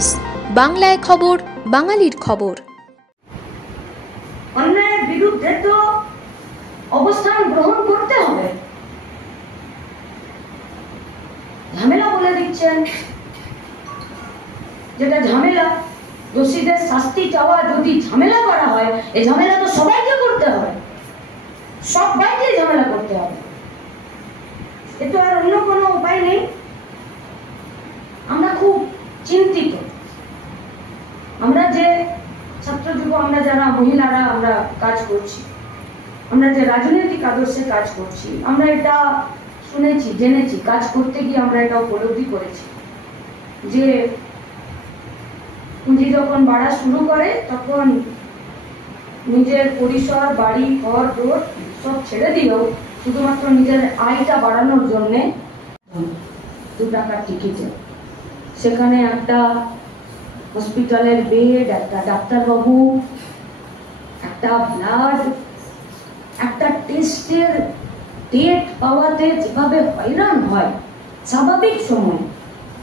News, বাংলায় খবর, বাঙালির খবর। অন্যায়ের বিরুদ্ধে তো অবস্থান গ্রহণ করতে হবে। ঝামেলা বলে দিচ্ছেন, যেটা ঝামেলা, দোষীদের শাস্তি চাওয়া যদি ঝামেলা করা হয়, এই ঝামেলা তো সবাইকে করতে হবে, সবাইকে ঝামেলা করতে হবে। এ তো আর অন্য কোনো উপায় নেই। আমরা খুব চিন্তিত। আমরা যে ছাত্র যুব, আমরা যারা মহিলারা আমরা কাজ করছি, আমরা যে রাজনৈতিক আদর্শে কাজ করছি, আমরা এটা শুনেছি, জেনেছি, কাজ করতে গিয়ে আমরা এটা উপলব্ধি করেছি যে পুঁজি যখন বাড়া শুরু করে তখন নিজের পরিসর, বাড়ি, ঘর, দোর সব ছেড়ে দিলেও শুধুমাত্র নিজের আয়টা বাড়ানোর জন্য 2 টাকার টিকিটে সেখানে একটা হসপিটালের বেড, একটা ডাক্তারবাবু, একটা ব্লাড, একটা টেস্টের ডেট পাওয়াতে যেভাবে হয়রান হয় স্বাভাবিক সময়,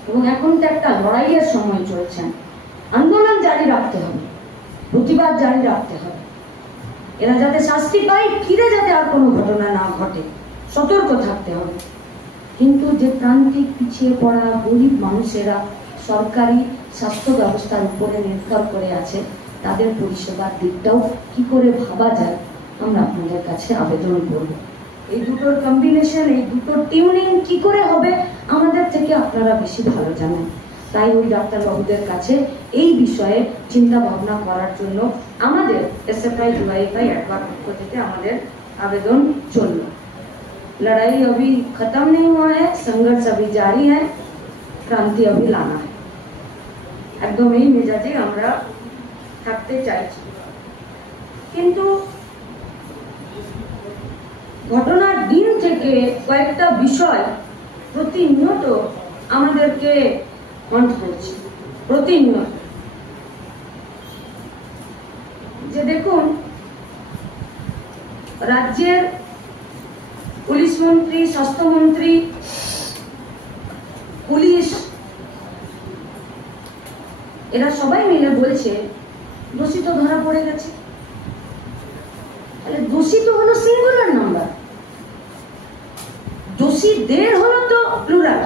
এবং এখন তো একটা লড়াইয়ের সময় চলছে, আন্দোলন জারি রাখতে হবে, প্রতিবাদ জারি রাখতে হবে। এরা যাতে শাস্তি পায়, ফিরে যাতে আর কোনো ঘটনা না ঘটে, সতর্ক থাকতে হবে। কিন্তু যে প্রান্তিক, পিছিয়ে পড়া গরিব মানুষেরা সরকারি স্বাস্থ্য ব্যবস্থার উপরে নির্ভর করে আছে, তাদের পরিষেবার দিকটাও কি করে ভাবা যায়, আমরা আপনাদের কাছে আবেদন করব। এই দুটোর কম্বিনেশন, এই দুটোর টিউনিং কি করে হবে আমাদের থেকে আপনারা বেশি ভালো জানেন। তাই ওই ডাক্তারবাবুদের কাছে এই বিষয়ে চিন্তা ভাবনা করার জন্য আমাদের एसएफआई यूआईएफआई एडवा पक्ष থেকে আমাদের আবেদন চলল। लड़ाई अभी खत्म नहीं हुआ है, संघर्ष अभी जारी है, क्रांति अभी लाना है। একদম এই মেজাজে আমরা থাকতে চাইছি। কিন্তু ঘটনার দিন থেকে কয়েকটা বিষয় প্রতিনিয়ত আমাদেরকে হন্ট করছে, প্রতিনিয়ত। যে দেখুন, রাজ্যের পুলিশ মন্ত্রী, স্বাস্থ্যমন্ত্রী, পুলিশ, এরা সবাই মিলে বলছে দোষী তো ধরা পড়ে গেছে। তাহলে দোষী তো হলো সিঙ্গুলার নাম্বার, দোষীদের হলো তো প্লুরাল।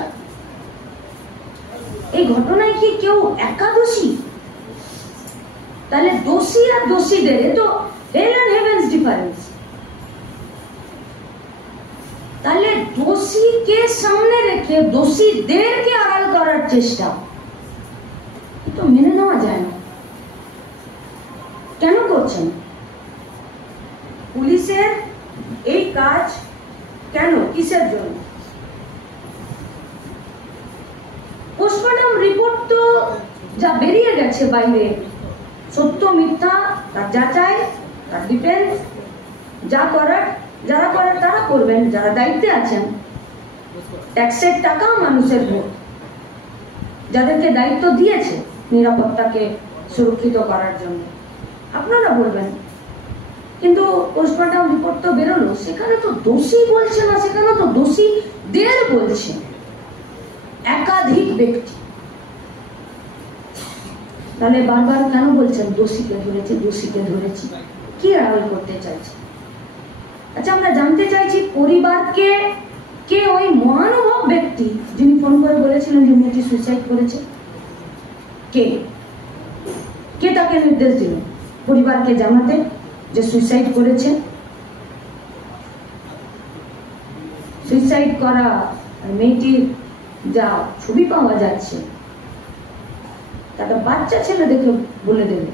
এই ঘটনায় কি কেউ একাদোষী? তাহলে দোষী আর দোষীদের, এ তো হেল এন্ড হেভেন্স ডিফারেন্স। তাহলে দোষীকে সামনে রেখে দোষীদেরকে আড়াল করার চেষ্টা, তো মেনে নেওয়া যায় না। কেন করছেন? পুলিশের এই কাজ কেন, কিসের জন্য? পোস্টমর্টম রিপোর্ট তো যা বেরিয়ে গেছে বাইরে, সত্য মিথ্যা তার যাচাই, তার ডিফেন্স, যা করার যারা করার তারা করবেন, যারা দায়িত্বে আছেন। ট্যাক্সের টাকা মানুষের ভোট, যাদেরকে দায়িত্ব দিয়েছে নিরাপত্তাকে সুরক্ষিত করার জন্য, আপনারা বলবেন। কিন্তু পোস্টমর্টম রিপোর্ট তো বেরোলো, সেখানে তো দোষী বলছে না, সেখানে তো দোষীদের বলছে, একাধিক ব্যক্তি। তাহলে বারবার কেন বলছেন দোষীকে ধরেছি, দোষীকে ধরেছি? কি আড়াল করতে চাইছে? আচ্ছা, আমরা জানতে চাইছি পরিবারকে কে ওই মহানুভব ব্যক্তি যিনি ফোন করে বলেছিলেন যে মেয়েটি সুইসাইড করেছে, কে কে তাকে নির্দেশ দিল পরিবারকে জানাতে যে সুইসাইড করেছে? সুইসাইড করা মেয়েটির যা ছবি পাওয়া যাচ্ছে, একটা বাচ্চা ছেলে দেখে বলে দেবে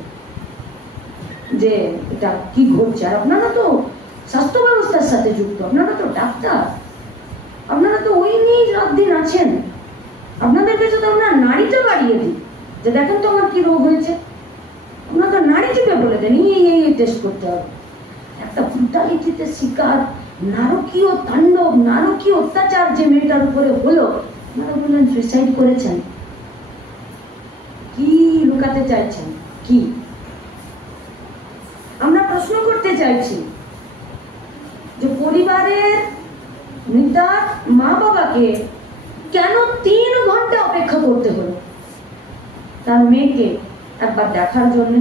যে এটা কি ঘটছে। আর আপনারা তো স্বাস্থ্য ব্যবস্থার সাথে যুক্ত, আপনারা তো ডাক্তার, আপনারা তো ওই নিয়ে রাত দিন আছেন। আপনাদের কাছে তো আমরা নাড়িটা বাড়িয়ে দিই যে দেখেন তো আমার কি রোগ হয়েছে, আপনারা তো নাড়ি টিপে বলে দেন এই টেস্ট করতে হবে। একটা ব্রুটালিটিতে শিকার, নারকীয় তাণ্ডব, নারকীয় অত্যাচার যে মেয়েটার উপরে হলো, আপনারা বললেন সুইসাইড করেছেন। কি লুকাতে চাইছেন? কি আমরা প্রশ্ন করতে চাইছি যে পরিবারের মৃতার মা বাবাকে কেন 3 ঘন্টা অপেক্ষা করতে হলো? তার মেয়েকে একবার দেখার জন্য?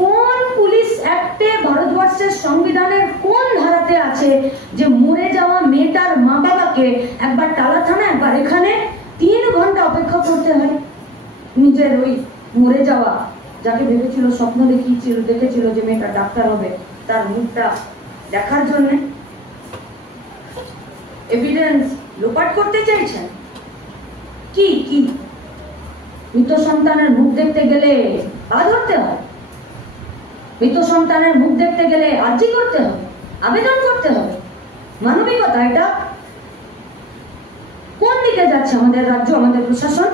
কোন পুলিশ অ্যাক্টে, ভারতবর্ষের সংবিধানের কোন ধারাতে আছে যে মরে যাওয়া মেয়েটার মা বাবাকে একবার টালা থানা, একবার এখানে 3 ঘন্টা অপেক্ষা করতে হয় নিজের ওই মরে যাওয়া, যাকে ভেবেছিল, স্বপ্ন দেখেছিল যে মেয়েটা ডাক্তার হবে, তার মুখটা দেখার জন্য? এভিডেন্স লোপাট করতে চাইছেন? কি কি মৃত সন্তানের মুখ দেখতে গেলে পা ধরতে হয়? মৃত সন্তানের মুখ দেখতে গেলে আর্জি করতে হবে, আবেদন করতে হবে? মানবিকতা এটা? কোন দিকে যাচ্ছে আমাদের রাজ্য, আমাদের প্রশাসন,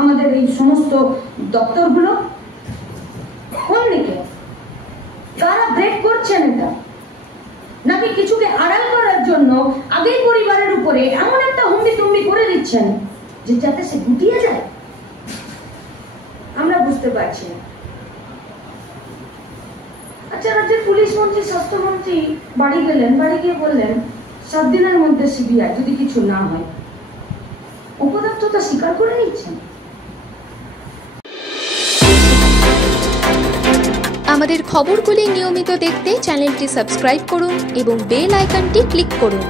আমাদের এই সমস্ত দপ্তরগুলো? কোন দিকে? কারা ব্রেক করছেন এটা? নাকি কিছুকে আড়াল করার জন্য আগেই পরিবারের উপরে এমন একটা হুমড়ি করে দিচ্ছেন যে যাতে সে গুটিয়ে যায়? আমরা বুঝতে পারছি না। আচ্ছা, রাজ্যের পুলিশ মন্ত্রী, স্বাস্থ্যমন্ত্রী বাড়ি গেলেন, বাড়ি গিয়ে বললেন 7 দিনের মধ্যে সিবিআই যদি কিছু না হয়। অপদার্থতা স্বীকার করে নিচ্ছেন। আমাদের খবরগুলি নিয়মিত দেখতে চ্যানেলটি সাবস্ক্রাইব করুন এবং বেল আইকনটি ক্লিক করুন।